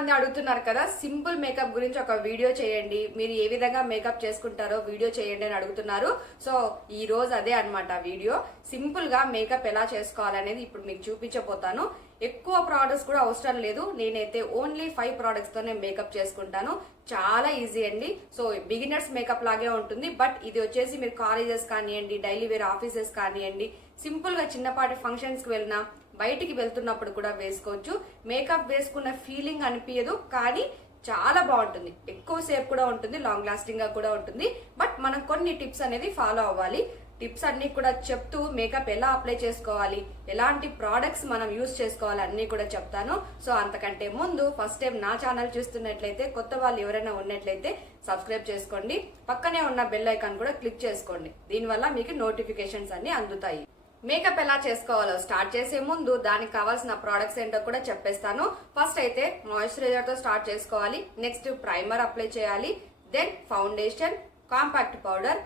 మంది అడుగుతున్నారు కదా, సింపుల్ మేకప్ గురించి ఒక వీడియో చేయండి, మీరు ఏ విధంగా మేకప్ చేసుకుంటారో వీడియో చేయండి అని అడుగుతున్నారు. సో ఈ రోజు అదే అన్నమాట వీడియో. సింపుల్ గా మేకప్ ఎలా చేసుకోవాలనేది ఇప్పుడు మీకు చూపించబోతాను. ఎక్కువ ప్రోడక్ట్స్ కూడా అవసరం లేదు. నేనైతే ఓన్లీ 5 ప్రోడక్ట్స్ తోనే మేకప్ చేసుకుంటాను. చాలా ఈజీ అండి. సో బిగినర్స్ మేకప్ లాగే ఉంటుంది. బట్ ఇది వచ్చేసి మీరు కాలేజెస్ కానివ్వండి, డైలీ వేర్ ఆఫీసెస్ కానివ్వండి, సింపుల్ గా చిన్నపాటి ఫంక్షన్స్ కి వెళ్ళినా, బయటికి వెళ్తున్నప్పుడు కూడా వేసుకోవచ్చు. మేకప్ వేసుకున్న ఫీలింగ్ అనిపించదు, కానీ చాలా బాగుంటుంది. ఎక్కువ సేపు కూడా ఉంటుంది, లాంగ్ లాస్టింగ్ గా కూడా ఉంటుంది. బట్ మనం కొన్ని టిప్స్ అనేది ఫాలో అవ్వాలి. టిప్స్ అన్ని కూడా చెప్తూ మేకప్ ఎలా అప్లై చేసుకోవాలి, ఎలాంటి ప్రోడక్ట్స్ మనం యూజ్ చేసుకోవాలి అన్ని కూడా చెప్తాను. సో అంతకంటే ముందు ఫస్ట్ టైం నా ఛానల్ చూస్తున్నట్లయితే, కొత్త వాళ్ళు ఎవరైనా ఉన్నట్లయితే సబ్స్క్రైబ్ చేసుకోండి. పక్కనే ఉన్న బెల్ ఐకాన్ కూడా క్లిక్ చేసుకోండి. దీనివల్ల మీకు నోటిఫికేషన్స్ అన్ని అందుతాయి. మేకప్ ఎలా చేసుకోవాలో స్టార్ట్ చేసే ముందు దానికి కావాల్సిన ప్రోడక్ట్స్ ఏంటో కూడా చెప్పేస్తాను. ఫస్ట్ అయితే మాయిశ్చరైజర్ తో స్టార్ట్ చేసుకోవాలి. నెక్స్ట్ ప్రైమర్ అప్లై చేయాలి. Then foundation, compact powder,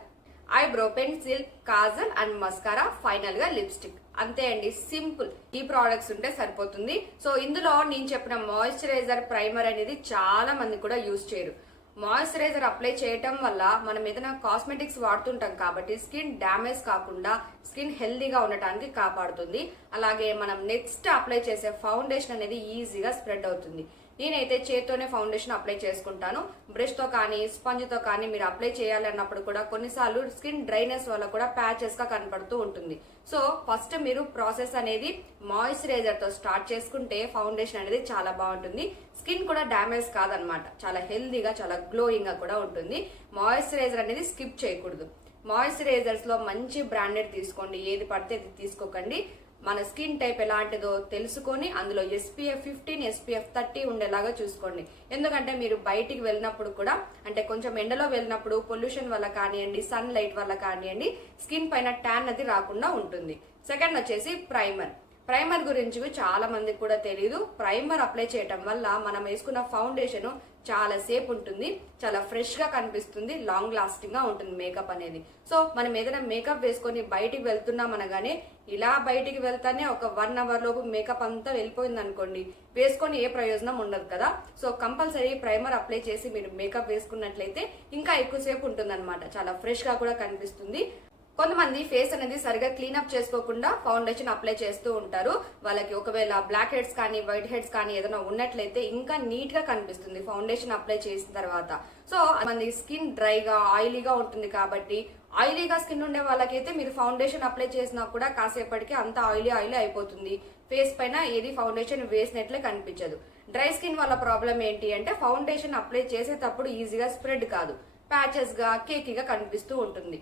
eyebrow pencil, kajal and mascara, final గా లిప్స్టిక్. అంతే అండి, సింపుల్. ఈ ప్రోడక్ట్స్ ఉంటే సరిపోతుంది. సో ఇందులో నేను చెప్పిన మాయిశ్చరైజర్, ప్రైమర్ అనేది చాలా మంది కూడా యూజ్ చేయరు. మాయిశ్చరైజర్ అప్లై చేయటం వల్ల మనం ఏదైనా కాస్మెటిక్స్ వాడుతుంటాం కాబట్టి స్కిన్ డ్యామేజ్ కాకుండా స్కిన్ హెల్దీగా ఉండటానికి కాపాడుతుంది. అలాగే మనం నెక్స్ట్ అప్లై చేసే ఫౌండేషన్ అనేది ఈజీగా స్ప్రెడ్ అవుతుంది. నేనైతే చేత్తోనే ఫౌండేషన్ అప్లై చేసుకుంటాను. బ్రష్ తో కానీ స్పంజ్ తో కానీ మీరు అప్లై చేయాలి అన్నప్పుడు కూడా కొన్నిసార్లు స్కిన్ డ్రైనెస్ వల్ల కూడా ప్యాచెస్ గా కనపడుతూ ఉంటుంది. సో ఫస్ట్ మీరు ప్రాసెస్ అనేది మాయిశ్చరైజర్ తో స్టార్ట్ చేసుకుంటే ఫౌండేషన్ అనేది చాలా బాగుంటుంది. స్కిన్ కూడా డ్యామేజ్ కాదనమాట. చాలా హెల్దీగా, చాలా గ్లోయింగ్ గా కూడా ఉంటుంది. మాయిశ్చరైజర్ అనేది స్కిప్ చేయకూడదు. మాయిశ్చరైజర్స్ లో మంచి బ్రాండెడ్ తీసుకోండి, ఏది పడితే అది తీసుకోకండి. మన స్కిన్ టైప్ ఎలాంటిదో తెలుసుకొని అందులో SPF 15, SPF 30 ఉండేలాగా చూసుకోండి. ఎందుకంటే మీరు బయటికి వెళ్ళినప్పుడు కూడా, అంటే కొంచెం ఎండలో వెళ్ళినప్పుడు పొల్యూషన్ వల్ల కానివ్వండి, సన్ లైట్ వల్ల కానివ్వండి, స్కిన్ పైన ట్యాన్ అది రాకుండా ఉంటుంది. సెకండ్ వచ్చేసి ప్రైమర్. ప్రైమర్ గురించి చాలా మందికి కూడా తెలియదు. ప్రైమర్ అప్లై చేయటం వల్ల మనం వేసుకున్న ఫౌండేషన్ చాలా సేపు ఉంటుంది, చాలా ఫ్రెష్ గా కనిపిస్తుంది, లాంగ్ లాస్టింగ్ గా ఉంటుంది మేకప్ అనేది. సో మనం ఏదైనా మేకప్ వేసుకొని బయటికి వెళ్తున్నాం అనగానే, ఇలా బయటికి వెళ్తానే ఒక 1 అవర్ లోపు మేకప్ అంతా వెళ్ళిపోయింది అనుకోండి, వేసుకొని ఏ ప్రయోజనం ఉండదు కదా. సో కంపల్సరీ ప్రైమర్ అప్లై చేసి మీరు మేకప్ వేసుకున్నట్లయితే ఇంకా ఎక్కువసేపు ఉంటుంది అనమాట. చాలా ఫ్రెష్ గా కూడా కనిపిస్తుంది. కొంతమంది ఫేస్ అనేది సరిగా క్లీనప్ చేసుకోకుండా ఫౌండేషన్ అప్లై చేస్తూ ఉంటారు. వాళ్ళకి ఒకవేళ బ్లాక్ హెడ్స్ కానీ వైట్ హెడ్స్ కానీ ఏదైనా ఉన్నట్లయితే ఇంకా నీట్ గా కనిపిస్తుంది ఫౌండేషన్ అప్లై చేసిన తర్వాత. సో మంది స్కిన్ డ్రైగా, ఆయిలీగా ఉంటుంది కాబట్టి, ఆయిలీగా స్కిన్ ఉండే వాళ్ళకైతే మీరు ఫౌండేషన్ అప్లై చేసినా కూడా కాసేపటికి అంత ఆయిలీ అయిపోతుంది. ఫేస్ పైన ఏది ఫౌండేషన్ వేసినట్లే కనిపించదు. డ్రై స్కిన్ వల్ల ప్రాబ్లం ఏంటి అంటే, ఫౌండేషన్ అప్లై చేసేటప్పుడు ఈజీగా స్ప్రెడ్ కాదు, ప్యాచెస్ గా, కేకీగా కనిపిస్తూ ఉంటుంది.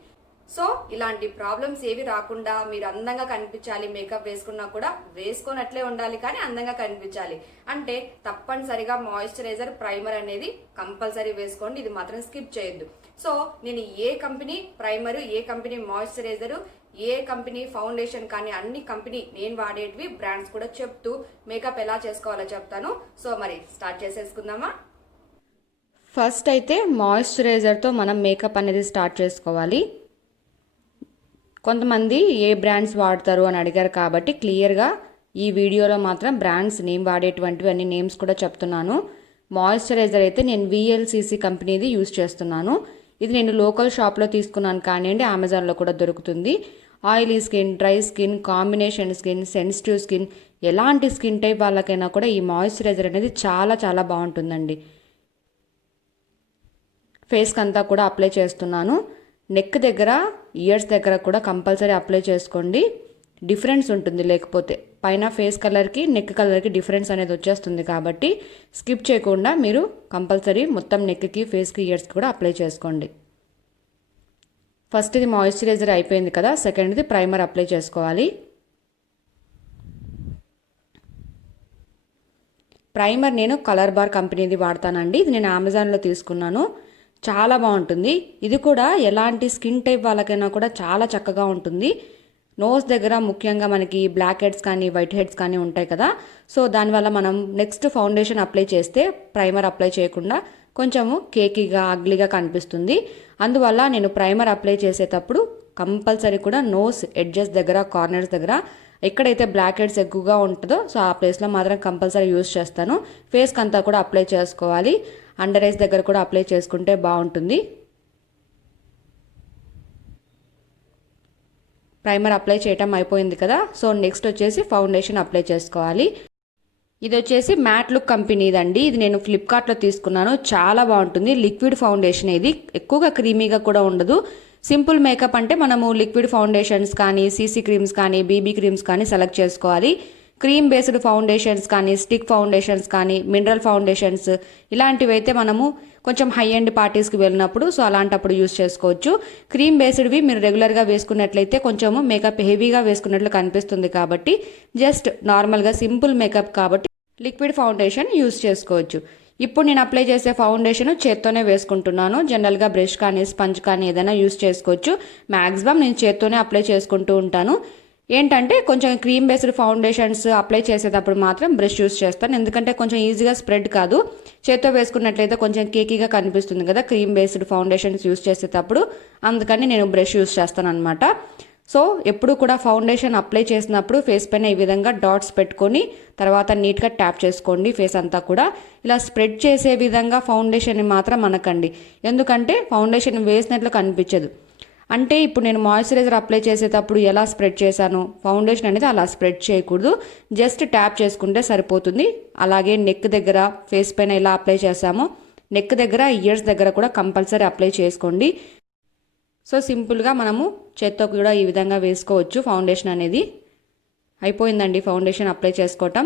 సో ఇలాంటి ప్రాబ్లమ్స్ ఏవి రాకుండా మీరు అందంగా కనిపించాలి, మేకప్ వేసుకున్నా కూడా వేసుకున్నట్లే ఉండాలి కానీ అందంగా కనిపించాలి అంటే తప్పనిసరిగా మాయిశ్చరైజర్, ప్రైమర్ అనేది కంపల్సరీ వేసుకోండి. ఇది మాత్రం స్కిప్ చేయొద్దు. సో నేను ఏ కంపెనీ ప్రైమర్, ఏ కంపెనీ మాయిశ్చరైజర్, ఏ కంపెనీ ఫౌండేషన్ కానీ అన్ని కంపెనీ నేను వాడేటివి బ్రాండ్స్ కూడా చెప్తూ మేకప్ ఎలా చేసుకోవాలో చెప్తాను. సో మరి స్టార్ట్ చేసేసుకుందామా. ఫస్ట్ అయితే మాయిశ్చరైజర్తో మనం మేకప్ అనేది స్టార్ట్ చేసుకోవాలి. కొంతమంది ఏ బ్రాండ్స్ వాడతారు అని అడిగారు కాబట్టి క్లియర్గా ఈ వీడియోలో మాత్రం బ్రాండ్స్ నేమ్ వాడేటువంటివి అన్ని నేమ్స్ కూడా చెప్తున్నాను. మాయిశ్చరైజర్ అయితే నేను VLCC కంపెనీది యూజ్ చేస్తున్నాను. ఇది నేను లోకల్ షాప్లో తీసుకున్నాను కానివ్వండి, అమెజాన్లో కూడా దొరుకుతుంది. Oily skin, dry skin, combination skin, sensitive skin, ఎలాంటి స్కిన్ టైప్ వాళ్ళకైనా కూడా ఈ మాయిశ్చరైజర్ అనేది చాలా చాలా బాగుంటుందండి. ఫేస్కి అంతా కూడా అప్లై చేస్తున్నాను. నెక్ దగ్గర, ఇయర్స్ దగ్గర కూడా కంపల్సరీ అప్లై చేసుకోండి. డిఫరెన్స్ ఉంటుంది, లేకపోతే పైన ఫేస్ కలర్కి నెక్ కలర్కి డిఫరెన్స్ అనేది వచ్చేస్తుంది. కాబట్టి స్కిప్ చేయకుండా మీరు కంపల్సరీ మొత్తం నెక్కి, ఫేస్కి, ఇయర్స్కి కూడా అప్లై చేసుకోండి. ఫస్ట్ ఇది మాయిశ్చరైజర్ అయిపోయింది కదా, సెకండ్ది ప్రైమర్ అప్లై చేసుకోవాలి. ప్రైమర్ నేను కలర్ బార్ కంపెనీది వాడతానండి. ఇది నేను అమెజాన్లో తీసుకున్నాను. చాలా బాగుంటుంది. ఇది కూడా ఎలాంటి స్కిన్ టైప్ వాళ్ళకైనా కూడా చాలా చక్కగా ఉంటుంది. నోస్ దగ్గర ముఖ్యంగా మనకి బ్లాక్ హెడ్స్ కానీ వైట్ హెడ్స్ కానీ ఉంటాయి కదా. సో దానివల్ల మనం నెక్స్ట్ ఫౌండేషన్ అప్లై చేస్తే ప్రైమర్ అప్లై చేయకుండా కొంచెము కేకీగా, అగ్లీగా కనిపిస్తుంది. అందువల్ల నేను ప్రైమర్ అప్లై చేసేటప్పుడు కంపల్సరీ కూడా నోస్ ఎడ్జెస్ దగ్గర, కార్నర్స్ దగ్గర ఎక్కడైతే బ్లాక్ హెడ్స్ ఎక్కువగా ఉంటుందో సో ఆ ప్లేస్లో మాత్రం కంపల్సరీ యూస్ చేస్తాను. ఫేస్కి అంతా కూడా అప్లై చేసుకోవాలి. అండర్ ఐస్ దగ్గర కూడా అప్లై చేసుకుంటే బాగుంటుంది. ప్రైమర్ అప్లై చేయటం అయిపోయింది కదా. సో నెక్స్ట్ వచ్చేసి ఫౌండేషన్ అప్లై చేసుకోవాలి. ఇది వచ్చేసి మ్యాట్ లుక్ కంపెనీదండి. ఇది నేను ఫ్లిప్కార్ట్లో తీసుకున్నాను. చాలా బాగుంటుంది. లిక్విడ్ ఫౌండేషన్ ఇది. ఎక్కువగా క్రీమీగా కూడా ఉండదు. సింపుల్ మేకప్ అంటే మనము లిక్విడ్ ఫౌండేషన్స్ కానీ సీసీ క్రీమ్స్ కానీ బీబీ క్రీమ్స్ కానీ సెలెక్ట్ చేసుకోవాలి. క్రీమ్ బేస్డ్ ఫౌండేషన్స్ కానీ స్టిక్ ఫౌండేషన్స్ కానీ మినరల్ ఫౌండేషన్స్ ఇలాంటివి అయితే మనము కొంచెం హై ఎండ్ పార్టీస్కి వెళ్ళినప్పుడు సో అలాంటప్పుడు యూస్ చేసుకోవచ్చు. క్రీమ్ బేస్డ్వి మీరు రెగ్యులర్గా వేసుకున్నట్లయితే కొంచెము మేకప్ హెవీగా వేసుకున్నట్లు కనిపిస్తుంది కాబట్టి జస్ట్ నార్మల్గా సింపుల్ మేకప్ కాబట్టి లిక్విడ్ ఫౌండేషన్ యూస్ చేసుకోవచ్చు. ఇప్పుడు నేను అప్లై చేసే ఫౌండేషన్ చేత్తోనే వేసుకుంటున్నాను. జనరల్గా బ్రష్ కానీ స్పంజ్ కానీ ఏదైనా యూస్ చేసుకోవచ్చు. మ్యాక్సిమం నేను చేత్తోనే అప్లై చేసుకుంటూ ఉంటాను. ఏంటంటే కొంచెం క్రీమ్ బేస్డ్ ఫౌండేషన్స్ అప్లై చేసేటప్పుడు మాత్రం బ్రష్ యూస్ చేస్తాను. ఎందుకంటే కొంచెం ఈజీగా స్ప్రెడ్ కాదు. చేత్తో వేసుకున్నట్లయితే కొంచెం కేకీగా కనిపిస్తుంది కదా క్రీమ్ బేస్డ్ ఫౌండేషన్స్ యూస్ చేసేటప్పుడు. అందుకని నేను బ్రష్ యూస్ చేస్తాను అనమాట. సో ఎప్పుడు కూడా ఫౌండేషన్ అప్లై చేసినప్పుడు ఫేస్ పైన ఈ విధంగా డాట్స్ పెట్టుకొని తర్వాత నీట్గా ట్యాప్ చేసుకోండి. ఫేస్ అంతా కూడా ఇలా స్ప్రెడ్ చేసే విధంగా ఫౌండేషన్ని మాత్రం అనకండి. ఎందుకంటే ఫౌండేషన్ వేసినట్లు కనిపించదు. అంటే ఇప్పుడు నేను మాయిశ్చరైజర్ అప్లై చేసేటప్పుడు ఎలా స్ప్రెడ్ చేశాను ఫౌండేషన్ అనేది అలా స్ప్రెడ్ చేయకూడదు. జస్ట్ ట్యాప్ చేసుకుంటే సరిపోతుంది. అలాగే నెక్ దగ్గర ఫేస్ పైన ఎలా అప్లై చేసామో నెక్ దగ్గర ఇయర్స్ దగ్గర కూడా కంపల్సరీ అప్లై చేసుకోండి. సో సింపుల్గా మనము చేత్తో కూడా ఈ విధంగా వేసుకోవచ్చు. ఫౌండేషన్ అనేది అయిపోయిందండి. ఫౌండేషన్ అప్లై చేసుకోవటం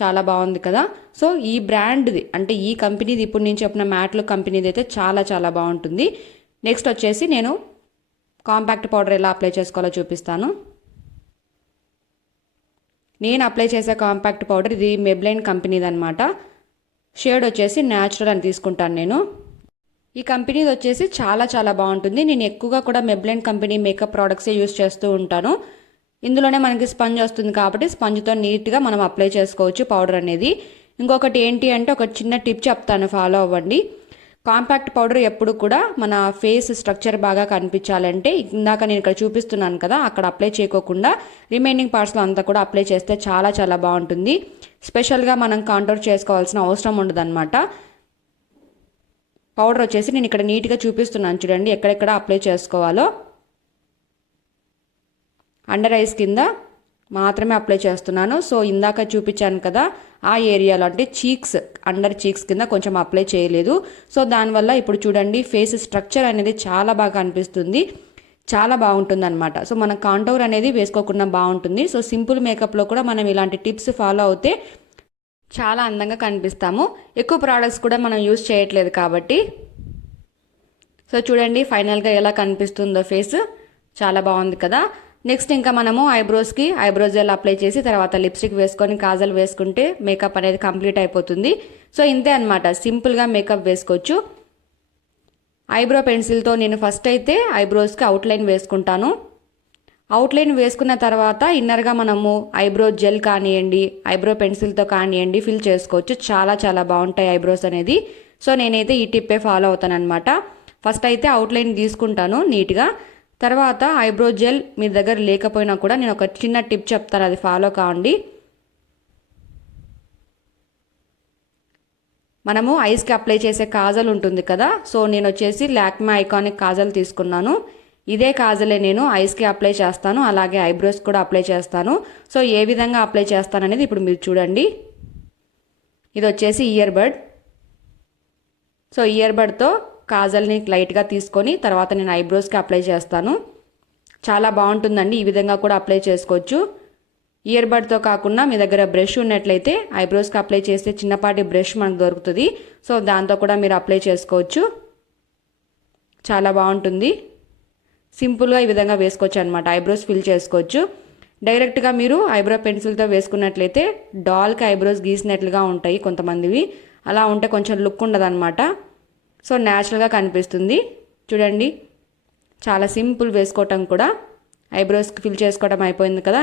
చాలా బాగుంది కదా. సో ఈ బ్రాండ్ది అంటే ఈ కంపెనీది ఇప్పుడు నేను చెప్పిన మ్యాట్లో కంపెనీది అయితే చాలా చాలా బాగుంటుంది. నెక్స్ట్ వచ్చేసి నేను కాంపాక్ట్ పౌడర్ ఎలా అప్లై చేసుకోవాలో చూపిస్తాను. నేను అప్లై చేసే కాంపాక్ట్ పౌడర్ ఇది మెబ్లైన్ కంపెనీది అనమాట. షేడ్ వచ్చేసి న్యాచురల్ అని తీసుకుంటాను నేను. ఈ కంపెనీది వచ్చేసి చాలా చాలా బాగుంటుంది. నేను ఎక్కువగా కూడా మెబ్లైన్ కంపెనీ మేకప్ ప్రోడక్ట్సే యూస్ చేస్తూ ఉంటాను. ఇందులోనే మనకి స్పంజ్ వస్తుంది కాబట్టి స్పంజ్తో నీట్గా మనం అప్లై చేసుకోవచ్చు పౌడర్ అనేది. ఇంకొకటి ఏంటి అంటే ఒక చిన్న టిప్ చెప్తాను, ఫాలో అవ్వండి. కాంపాక్ట్ పౌడర్ ఎప్పుడు కూడా మన ఫేస్ స్ట్రక్చర్ బాగా కనిపించాలంటే ఇందాక నేను ఇక్కడ చూపిస్తున్నాను కదా అక్కడ అప్లై చేయకోకుండా రిమైనింగ్ పార్ట్స్లో అంతా కూడా అప్లై చేస్తే చాలా చాలా బాగుంటుంది. స్పెషల్గా మనం కాంటోర్ చేసుకోవాల్సిన అవసరం ఉండదు అనమాట. పౌడర్ వచ్చేసి నేను ఇక్కడ నీట్గా చూపిస్తున్నాను చూడండి ఎక్కడెక్కడ అప్లై చేసుకోవాలో. అండర్ ఐస్ కింద మాత్రమే అప్లై చేస్తున్నాను. సో ఇందాక చూపించాను కదా ఆ ఏరియాలో అంటే చీక్స్ అండర్ చీక్స్ కింద కొంచెం అప్లై చేయలేదు. సో దానివల్ల ఇప్పుడు చూడండి ఫేస్ స్ట్రక్చర్ అనేది చాలా బాగా అనిపిస్తుంది. చాలా బాగుంటుంది అనమాట. సో మన కాంటోర్ అనేది వేసుకోకుండా బాగుంటుంది. సో సింపుల్ మేకప్లో కూడా మనం ఇలాంటి టిప్స్ ఫాలో అవుతే చాలా అందంగా కనిపిస్తాము. ఎక్కువ ప్రోడక్ట్స్ కూడా మనం యూస్ చేయట్లేదు కాబట్టి. సో చూడండి ఫైనల్గా ఎలా కనిపిస్తుందో ఫేస్ చాలా బాగుంది కదా. నెక్స్ట్ ఇంకా మనము ఐబ్రోస్కి ఐబ్రో జెల్ అప్లై చేసి తర్వాత లిప్స్టిక్ వేసుకొని కాజల్ వేసుకుంటే మేకప్ అనేది కంప్లీట్ అయిపోతుంది. సో ఇంతే అనమాట, సింపుల్గా మేకప్ వేసుకోవచ్చు. ఐబ్రో పెన్సిల్తో నేను ఫస్ట్ అయితే ఐబ్రోస్కి అవుట్లైన్ వేసుకుంటాను. అవుట్లైన్ వేసుకున్న తర్వాత ఇన్నర్గా మనము ఐబ్రో జెల్ కానివ్వండి ఐబ్రో పెన్సిల్తో కానివ్వండి ఫిల్ చేసుకోవచ్చు. చాలా చాలా బాగుంటాయి ఐబ్రోస్ అనేది. సో నేనైతే ఈ టిప్పే ఫాలో అవుతాను అనమాట. ఫస్ట్ అయితే అవుట్లైన్ తీసుకుంటాను నీట్గా. తర్వాత ఐబ్రో జెల్ మీ దగ్గర లేకపోయినా కూడా నేను ఒక చిన్న టిప్ చెప్తాను, అది ఫాలో కావండి. మనము ఐస్కి అప్లై చేసే కాజల్ ఉంటుంది కదా, సో నేను వచ్చేసి లాక్మే ఐకానిక్ కాజల్ తీసుకున్నాను. ఇదే కాజలే నేను ఐస్కి అప్లై చేస్తాను, అలాగే ఐబ్రోస్ కూడా అప్లై చేస్తాను. సో ఏ విధంగా అప్లై చేస్తాననేది ఇప్పుడు మీరు చూడండి. ఇది వచ్చేసి ఇయర్ బడ్. సో ఇయర్ బడ్తో కాజల్ని లైట్గా తీసుకొని తర్వాత నేను ఐబ్రోస్కి అప్లై చేస్తాను. చాలా బాగుంటుందండి, ఈ విధంగా కూడా అప్లై చేసుకోవచ్చు. ఇయర్ బడ్తో కాకుండా మీ దగ్గర బ్రష్ ఉన్నట్లయితే ఐబ్రోస్కి అప్లై చేస్తే చిన్నపాటి బ్రష్ మనకు దొరుకుతుంది. సో దాంతో కూడా మీరు అప్లై చేసుకోవచ్చు. చాలా బాగుంటుంది. సింపుల్గా ఈ విధంగా వేసుకోవచ్చు అనమాట. ఐబ్రోస్ ఫిల్ చేసుకోవచ్చు. డైరెక్ట్గా మీరు ఐబ్రో పెన్సిల్తో వేసుకున్నట్లయితే డాల్కి ఐబ్రోస్ గీసినట్లుగా ఉంటాయి కొంతమందివి. అలా ఉంటే కొంచెం లుక్ ఉండదన్నమాట. సో న్యాచురల్గా కనిపిస్తుంది. చూడండి చాలా సింపుల్ వేసుకోవటం కూడా. ఐబ్రోస్కి ఫిల్ చేసుకోవడం అయిపోయింది కదా.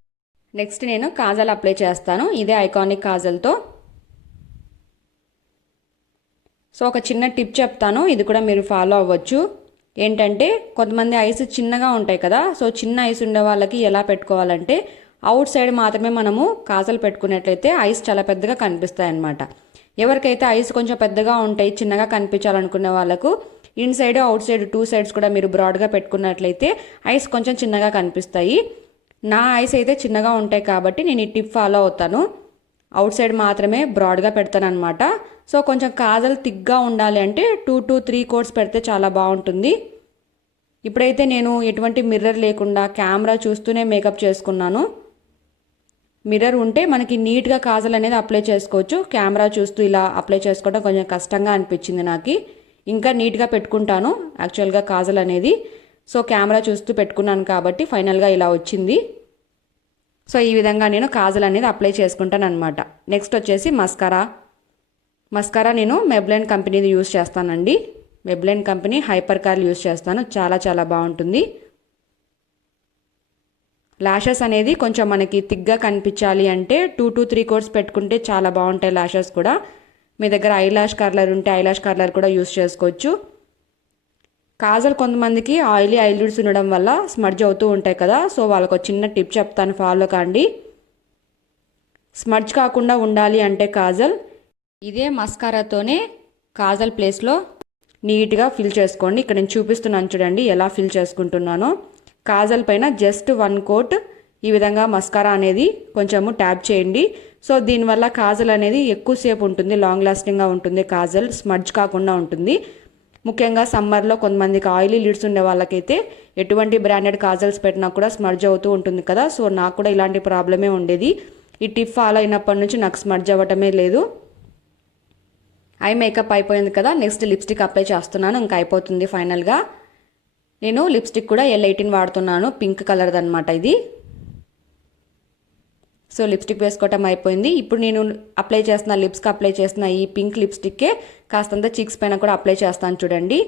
నెక్స్ట్ నేను కాజల్ అప్లై చేస్తాను, ఇదే ఐకానిక్ కాజల్తో. సో ఒక చిన్న టిప్ చెప్తాను, ఇది కూడా మీరు ఫాలో అవ్వచ్చు. ఏంటంటే కొంతమంది ఐస్ చిన్నగా ఉంటాయి కదా, సో చిన్న ఐస్ ఉండే వాళ్ళకి ఎలా పెట్టుకోవాలంటే అవుట్ సైడ్ మాత్రమే మనము కాజల్ పెట్టుకున్నట్లయితే ఐస్ చాలా పెద్దగా కనిపిస్తాయి అన్నమాట. ఎవరికైతే ఐస్ కొంచెం పెద్దగా ఉంటాయి, చిన్నగా కనిపించాలనుకునే వాళ్ళకు ఇన్సైడ్ అవుట్ సైడ్ 2 సైడ్స్ కూడా మీరు బ్రాడ్గా పెట్టుకున్నట్లయితే ఐస్ కొంచెం చిన్నగా కనిపిస్తాయి. నా ఐస్ అయితే చిన్నగా ఉంటాయి కాబట్టి నేను ఈ టిప్ ఫాలో అవుతాను. అవుట్ సైడ్ మాత్రమే బ్రాడ్గా పెడతాను అనమాట. సో కొంచెం కాజల్ థిక్గా ఉండాలి అంటే 2 to 3 కోట్స్ పెడితే చాలా బాగుంటుంది. ఇప్పుడైతే నేను ఎటువంటి మిర్రర్ లేకుండా కెమెరా చూస్తూనే మేకప్ చేసుకున్నాను. మిర్రర్ ఉంటే మనకి నీట్గా కాజల్ అనేది అప్లై చేసుకోవచ్చు. కెమెరా చూస్తూ ఇలా అప్లై చేసుకోవడం కొంచెం కష్టంగా అనిపించింది నాకు. ఇంకా నీట్గా పెట్టుకుంటాను యాక్చువల్గా కాజల్ అనేది. సో కెమెరా చూస్తూ పెట్టుకున్నాను కాబట్టి ఫైనల్గా ఇలా వచ్చింది. సో ఈ విధంగా నేను కాజల్ అనేది అప్లై చేసుకుంటాను అనమాట. నెక్స్ట్ వచ్చేసి మస్కారా నేను మెబ్లైన్ కంపెనీది యూస్ చేస్తానండి. మెబ్లైన్ కంపెనీ హైపర్ కర్ల్ యూస్ చేస్తాను. చాలా చాలా బాగుంటుంది. లాషెస్ అనేది కొంచెం మనకి థిక్గా కనిపించాలి అంటే 2 to 3 కోట్స్ పెట్టుకుంటే చాలా బాగుంటాయి లాషెస్ కూడా. మీ దగ్గర ఐలాష్ కర్లర్ ఉంటే ఐలాష్ కర్లర్ కూడా యూస్ చేసుకోవచ్చు. కాజల్ కొంతమందికి ఆయిలీ ఐలిడ్స్ ఉండడం వల్ల స్మడ్జ్ అవుతూ ఉంటాయి కదా. సో వాళ్ళకు చిన్న టిప్ చెప్తాను, ఫాలో కాండి. స్మడ్జ్ కాకుండా ఉండాలి అంటే కాజల్ ఇదే మస్కారాతోనే కాజల్ ప్లేస్లో నీట్గా ఫిల్ చేసుకోండి. ఇక్కడ నేను చూపిస్తున్నాను చూడండి ఎలా ఫిల్ చేసుకుంటున్నానో. కాజల్ పైన జస్ట్ 1 కోట్ ఈ విధంగా మస్కారా అనేది కొంచెము ట్యాప్ చేయండి. సో దీనివల్ల కాజల్ అనేది ఎక్కువసేపు ఉంటుంది, లాంగ్ లాస్టింగ్గా ఉంటుంది. కాజల్ స్మడ్జ్ కాకుండా ఉంటుంది. ముఖ్యంగా సమ్మర్లో కొంతమందికి ఆయిలీ లిడ్స్ ఉండే వాళ్ళకైతే ఎటువంటి బ్రాండెడ్ కాజల్స్ పెట్టినా కూడా స్మడ్జ్ అవుతూ ఉంటుంది కదా. సో నాకు కూడా ఇలాంటి ప్రాబ్లమే ఉండేది. ఈ టిప్ ఫాలో అయినప్పటి నుంచి నాకు స్మడ్జ్ అవ్వటమే లేదు. ఐ మేకప్ అయిపోయింది కదా. నెక్స్ట్ లిప్స్టిక్ అప్లై చేస్తున్నాను. ఇంకా అయిపోతుంది ఫైనల్గా. నేను లిప్స్టిక్ కూడా L18 వాడుతున్నాను, పింక్ కలర్ది అనమాట ఇది. సో లిప్స్టిక్ వేసుకోవటం అయిపోయింది. ఇప్పుడు నేను అప్లై చేస్తున్న లిప్స్కి అప్లై చేస్తున్న ఈ పింక్ లిప్స్టిక్కే కాస్తంత చీక్స్ పైన కూడా అప్లై చేస్తాను చూడండి.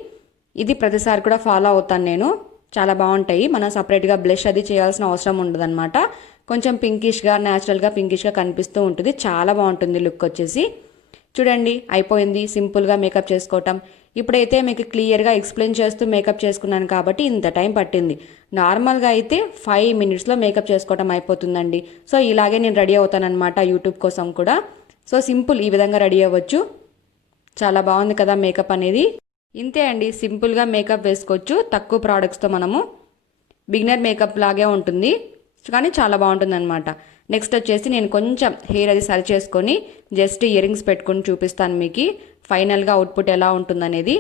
ఇది ప్రతిసారి కూడా ఫాలో అవుతాను నేను. చాలా బాగుంటాయి. మనం సపరేట్గా బ్లష్ అది చేయాల్సిన అవసరం ఉండదన్నమాట. కొంచెం పింకిష్గా న్యాచురల్గా పింకిష్గా కనిపిస్తూ ఉంటుంది. చాలా బాగుంటుంది లుక్ వచ్చేసి. చూడండి అయిపోయింది సింపుల్గా మేకప్ చేసుకోవటం. ఇప్పుడైతే మీకు క్లియర్గా ఎక్స్ప్లెయిన్ చేస్తూ మేకప్ చేసుకున్నాను కాబట్టి ఇంత టైం పట్టింది. నార్మల్గా అయితే 5 మినిట్స్లో మేకప్ చేసుకోవటం అయిపోతుందండి. సో ఇలాగే నేను రెడీ అవుతానన్నమాట యూట్యూబ్ కోసం కూడా. సో సింపుల్ ఈ విధంగా రెడీ అవ్వచ్చు. చాలా బాగుంది కదా మేకప్ అనేది. ఇంతే అండి, సింపుల్గా మేకప్ వేసుకోవచ్చు తక్కువ ప్రోడక్ట్స్తో. మనము బిగినర్ మేకప్ లాగే ఉంటుంది కానీ చాలా బాగుంటుంది అనమాట. నెక్స్ట్ వచ్చేసి నేను కొంచెం హెయిర్ అది సరి చేసుకొని జస్ట్ ఇయర్ రింగ్స్ పెట్టుకొని చూపిస్తాను మీకు ఫైనల్గా అవుట్పుట్ ఎలా ఉంటుందనేది.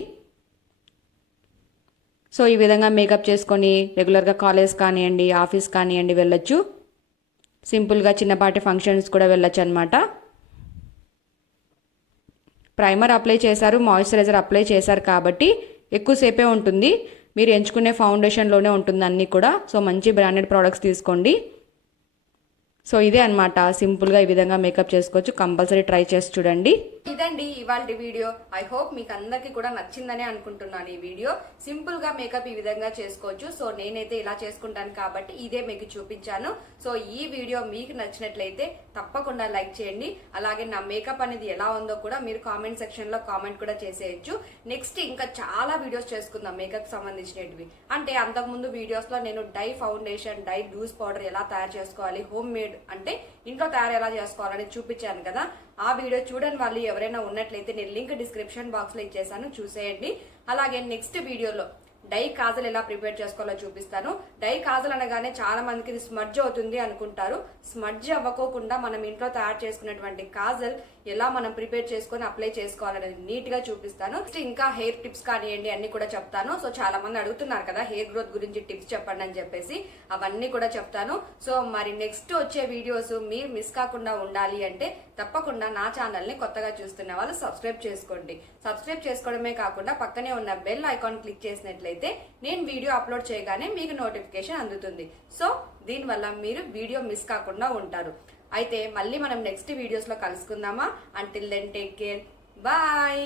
సో ఈ విధంగా మేకప్ చేసుకొని రెగ్యులర్గా కాలేజ్ కానివ్వండి, ఆఫీస్ కానివ్వండి వెళ్ళొచ్చు. సింపుల్గా చిన్నపాటి ఫంక్షన్స్ కూడా వెళ్ళొచ్చు అనమాట. ప్రైమర్ అప్లై చేశారు, మాయిశ్చరైజర్ అప్లై చేశారు కాబట్టి ఎక్కువసేపే ఉంటుంది. మీరు ఎంచుకునే ఫౌండేషన్లోనే ఉంటుంది అన్నీ కూడా. సో మంచి బ్రాండెడ్ ప్రోడక్ట్స్ తీసుకోండి. సో ఇదే అనమాట, సింపుల్గా ఈ విధంగా మేకప్ చేసుకోవచ్చు. కంపల్సరీ ట్రై చేసి చూడండి. ఇదండి ఇవాళ వీడియో. ఐ హోప్ మీకు అందరికి కూడా నచ్చిందని అనుకుంటున్నాను. ఈ వీడియో సింపుల్ గా మేకప్ ఈ విధంగా చేసుకోవచ్చు. సో నేనైతే ఇలా చేసుకుంటాను కాబట్టి ఇదే మీకు చూపించాను. సో ఈ వీడియో మీకు నచ్చినట్లయితే తప్పకుండా లైక్ చేయండి. అలాగే నా మేకప్ అనేది ఎలా ఉందో కూడా మీరు కామెంట్ సెక్షన్ లో కామెంట్ కూడా చేసేయచ్చు. నెక్స్ట్ ఇంకా చాలా వీడియోస్ చేసుకుందాం మేకప్ సంబంధించినవి. అంటే అంతకుముందు వీడియోస్ లో నేను DIY foundation, DIY loose powder ఎలా తయారు చేసుకోవాలి, హోమ్ మేడ్ అంటే ఇంట్లో తయారు ఎలా చేసుకోవాలని చూపించాను కదా. ఆ వీడియో చూడని వాళ్ళు ఎవరైనా ఉన్నట్లయితే నేను లింక్ డిస్క్రిప్షన్ బాక్స్ లో ఇచ్చేసాను, చూసేయండి. అలాగే నెక్స్ట్ వీడియోలో డై కాజల్ ఎలా ప్రిపేర్ చేసుకోవాలో చూపిస్తాను. డై కాజల్ అనగానే చాలా మందికి ఇది స్మడ్జ్ అవుతుంది అనుకుంటారు. స్మడ్జ్ అవ్వకోకుండా మనం ఇంట్లో తయారు చేసుకున్నటువంటి కాజల్ ఎలా మనం ప్రిపేర్ చేసుకొని అప్లై చేసుకోవాలనేది నీట్ గా చూపిస్తాను. ఇంకా హెయిర్ టిప్స్ కానివ్వండి అన్ని కూడా చెప్తాను. సో చాలా మంది అడుగుతున్నారు కదా హెయిర్ గ్రోత్ గురించి టిప్స్ చెప్పండి అని చెప్పేసి, అవన్నీ కూడా చెప్తాను. సో మరి నెక్స్ట్ వచ్చే వీడియోస్ మీరు మిస్ కాకుండా ఉండాలి అంటే తప్పకుండా నా ఛానల్ ని కొత్తగా చూస్తున్న వాళ్ళు సబ్స్క్రైబ్ చేసుకోండి. సబ్స్క్రైబ్ చేసుకోవడమే కాకుండా పక్కనే ఉన్న బెల్ ఐకాన్ క్లిక్ చేసినట్లయితే నేను వీడియో అప్లోడ్ చేయగానే మీకు నోటిఫికేషన్ అందుతుంది. సో దీనివల్ల మీరు వీడియో మిస్ కాకుండా ఉంటారు. అయితే మళ్ళీ మనం నెక్స్ట్ వీడియోస్ లో కలుసుకుందామా. Until then take care, bye.